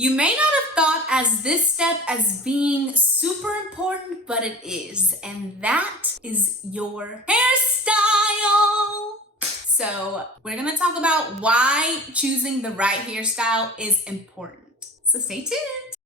You may not have thought as this step as being super important, but it is, and that is your hairstyle. So we're gonna talk about why choosing the right hairstyle is important. So stay tuned.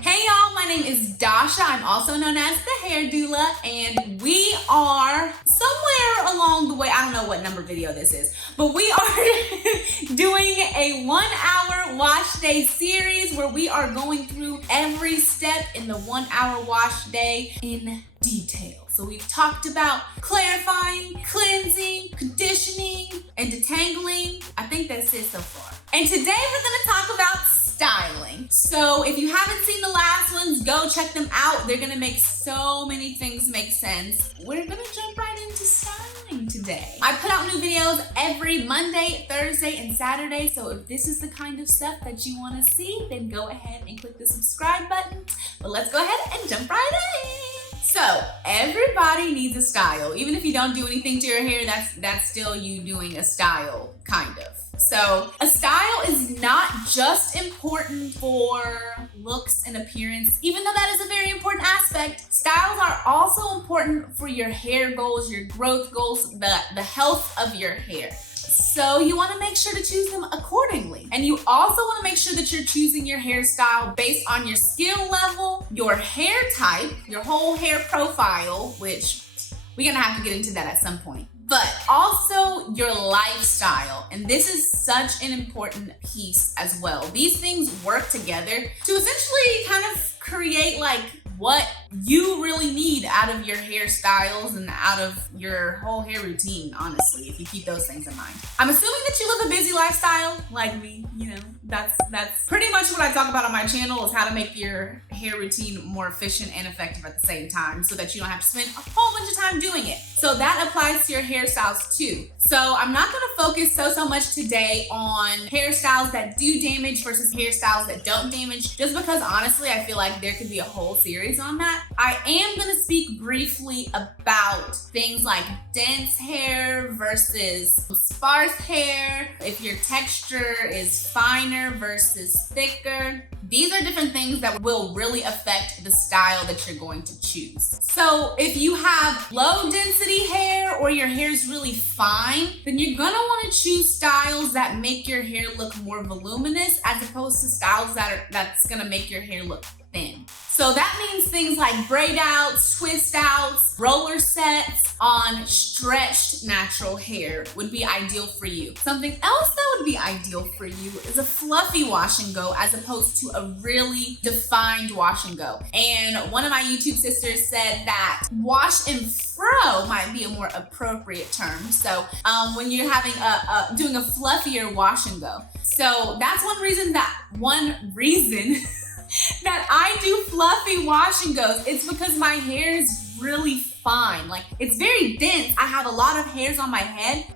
Hey y'all, my name is Dasha. I'm also known as the Hair Doula, and we are somewhere along the way, I don't know what number video this is, but we are doing a 1 hour wash day series where we are going through every step in the 1 hour wash day in detail. So we've talked about clarifying, cleansing, conditioning, and detangling. I think that's it so far. And today we're gonna talk about styling. So if you haven't seen the last ones, go check them out. They're gonna make so many things make sense. We're gonna jump right into styling today. I put out new videos every Monday, Thursday, and Saturday. So if this is the kind of stuff that you wanna see, then go ahead and click the subscribe button. But let's go ahead and jump right in. So everybody needs a style. Even if you don't do anything to your hair, that's still you doing a style, kind of. So a style is not just important for looks and appearance, even though that is a very important aspect. Styles are also important for your hair goals, your growth goals, the health of your hair. So you want to make sure to choose them accordingly. And you also want to make sure that you're choosing your hairstyle based on your skill level, your hair type, your whole hair profile, which we're going to have to get into that at some point, but also your lifestyle. And this is such an important piece as well. These things work together to essentially kind of create like what you really need out of your hairstyles and out of your whole hair routine, honestly, if you keep those things in mind. I'm assuming that you live a busy lifestyle like me, you know, that's pretty much what I talk about on my channel, is how to make your hair routine more efficient and effective at the same time so that you don't have to spend a whole bunch of time doing it. So that applies to your hairstyles too. So I'm not gonna focus so much today on hairstyles that do damage versus hairstyles that don't damage, just because honestly, I feel like there could be a whole series on that. I am gonna speak briefly about things like dense hair versus sparse hair, if your texture is finer versus thicker. These are different things that will really affect the style that you're going to choose. So if you have low density hair or your hair is really fine, then you're gonna wanna choose styles that make your hair look more voluminous as opposed to styles that's gonna make your hair look thin. So that means things like braid outs, twist outs, roller sets on stretched natural hair would be ideal for you. Something else that would be ideal for you is a fluffy wash and go as opposed to a really defined wash and go. And one of my YouTube sisters said that wash and fro might be a more appropriate term. So when you're having doing a fluffier wash and go. So that's one reason that I do fluffy wash and goes. It's because my hair is really fine. Like, it's very dense. I have a lot of hairs on my head.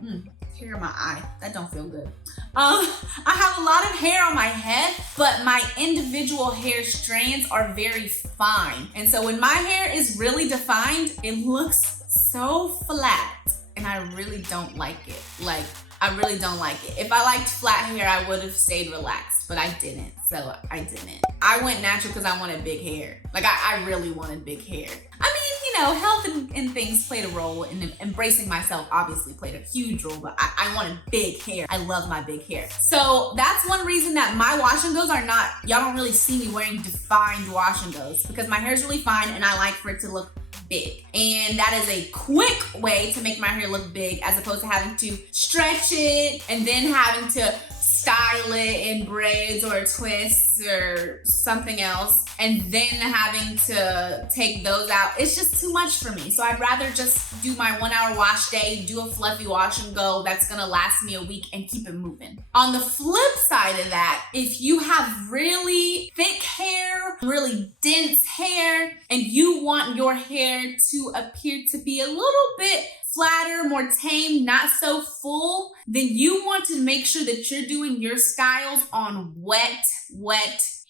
Hair in my eye. That don't feel good. I have a lot of hair on my head, but my individual hair strands are very fine. And so when my hair is really defined, it looks so flat, and I really don't like it. Like, I really don't like it. If I liked flat hair, I would have stayed relaxed, but I didn't, so I didn't. I went natural because I wanted big hair. Like, I really wanted big hair. I mean, you know, health and things played a role, and embracing myself obviously played a huge role, but I wanted big hair. I love my big hair. So that's one reason that my wash and goes are not, y'all don't really see me wearing defined wash and goes, because my hair is really fine and I like for it to look big. And that is a quick way to make my hair look big as opposed to having to stretch it and then having to style it in braids or twists or something else and then having to take those out. It's just too much for me. So I'd rather just do my 1 hour wash day, do a fluffy wash and go that's gonna last me a week and keep it moving. On the flip side of that, if you have really thick hair, really dense hair, and you want your hair to appear to be a little bit flatter, more tame, not so full, then you want to make sure that you're doing your styles on wet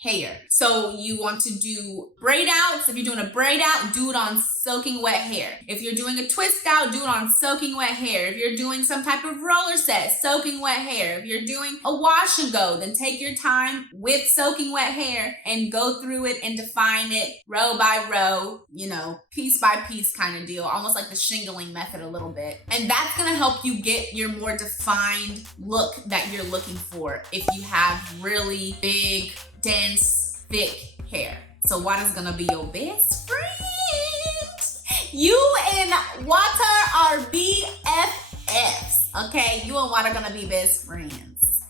hair. So you want to do braid outs. If you're doing a braid out, do it on soaking wet hair. If you're doing a twist out, do it on soaking wet hair. If you're doing some type of roller set, soaking wet hair. If you're doing a wash and go, then take your time with soaking wet hair and go through it and define it row by row, you know, piece by piece kind of deal, almost like the shingling method a little bit. And that's gonna help you get your more defined look that you're looking for if you have really big, dense, thick hair. So water's gonna be your best friend. You and water are BFFs, okay? You and water gonna be best friends.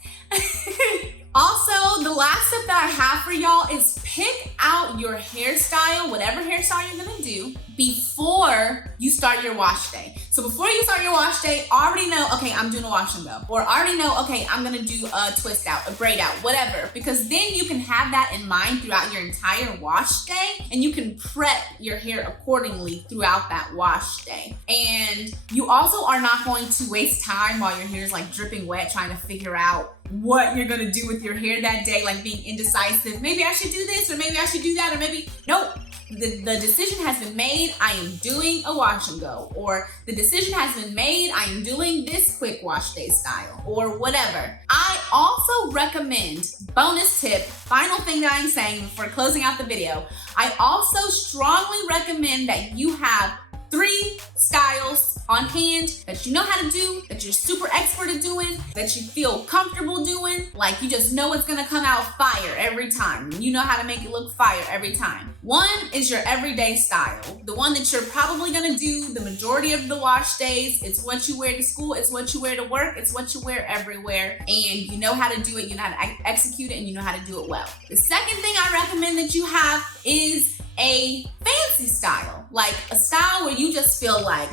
Also, the last tip that I have for y'all is pick out your hairstyle, whatever hairstyle you're gonna do, before you start your wash day. So before you start your wash day, already know, okay, I'm doing a wash and go. Or already know, okay, I'm gonna do a twist out, a braid out, whatever. Because then you can have that in mind throughout your entire wash day, and you can prep your hair accordingly throughout that wash day. And you also are not going to waste time while your hair is like dripping wet trying to figure out what you're gonna do with your hair that day, like being indecisive. Maybe I should do this, or maybe I should do that, or maybe, nope. The decision has been made, I am doing a wash and go. Or the decision has been made, I am doing this quick wash day style, or whatever. I also recommend, bonus tip, final thing that I'm saying before closing out the video, I also strongly recommend that you have 3 styles on hand that you know how to do, that you're super expert at doing, that you feel comfortable doing, like you just know it's gonna come out fire every time. You know how to make it look fire every time. One is your everyday style, the one that you're probably gonna do the majority of the wash days. It's what you wear to school, it's what you wear to work, it's what you wear everywhere, and you know how to do it, you know how to execute it, and you know how to do it well. The second thing I recommend that you have is a fancy style, like a style where you just feel like,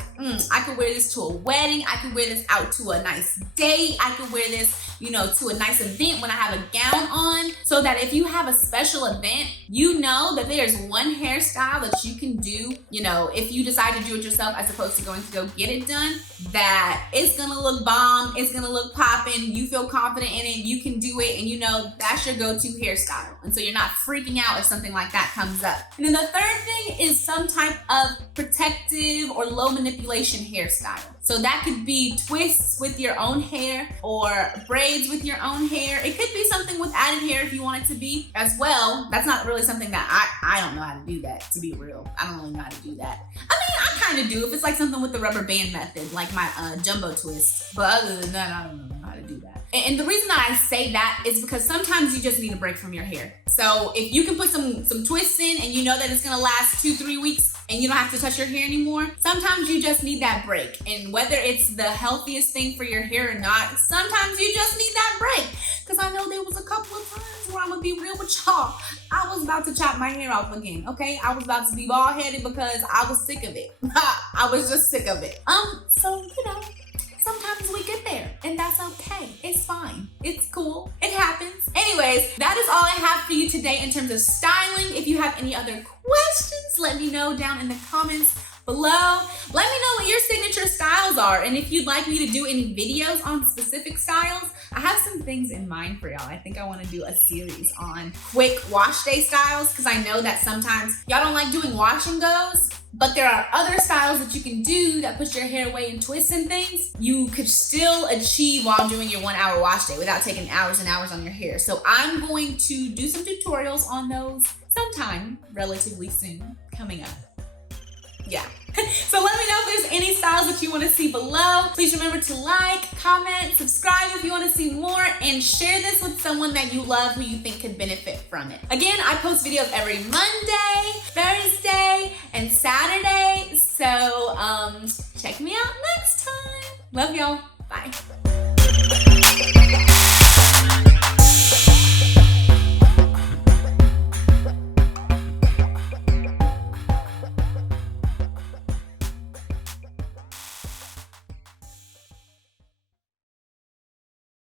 I could wear this to a wedding, I could wear this out to a nice date, I could wear this, you know, to a nice event when I have a gown on, so that if you have a special event, you know that there's one hairstyle that you can do, you know, if you decide to do it yourself as opposed to going to go get it done, that it's gonna look bomb, it's gonna look popping, you feel confident in it, you can do it, and you know that's your go-to hairstyle. And so you're not freaking out if something like that comes up. And then the third thing is some type of protective or low manipulation hairstyle. So that could be twists with your own hair or braids with your own hair. It could be something with added hair if you want it to be as well. That's not really something that I don't know how to do that, to be real. I don't really know how to do that. I mean, I kind of do if it's like something with the rubber band method, like my jumbo twist. But other than that, I don't know how to do that. And the reason that I say that is because sometimes you just need a break from your hair. So if you can put some twists in and you know that it's gonna last 2-3 weeks and you don't have to touch your hair anymore, sometimes you just need that break. And whether it's the healthiest thing for your hair or not, sometimes you just need that break. Because I know there was a couple of times where I'm gonna be real with y'all, I was about to chop my hair off again, okay? I was about to be bald-headed because I was sick of it. I was just sick of it. So, you know, sometimes we get there, and that's okay. It's fine. It's cool. It happens. Anyways, that is all I have for you today in terms of styling. If you have any other questions, let me know down in the comments below. Let me know what your signature styles are, and if you'd like me to do any videos on specific styles, I have some things in mind for y'all. I think I want to do a series on quick wash day styles, because I know that sometimes y'all don't like doing wash and goes, but there are other styles that you can do that push your hair away and twists and things. You could still achieve while doing your 1-hour wash day without taking hours and hours on your hair. So I'm going to do some tutorials on those sometime relatively soon coming up. Yeah. So let me know if there's any styles that you want to see below. Please remember to like, comment, subscribe if you want to see more, and share this with someone that you love who you think could benefit from it. Again, I post videos every Monday, Thursday, and Saturday. So check me out next time. Love y'all.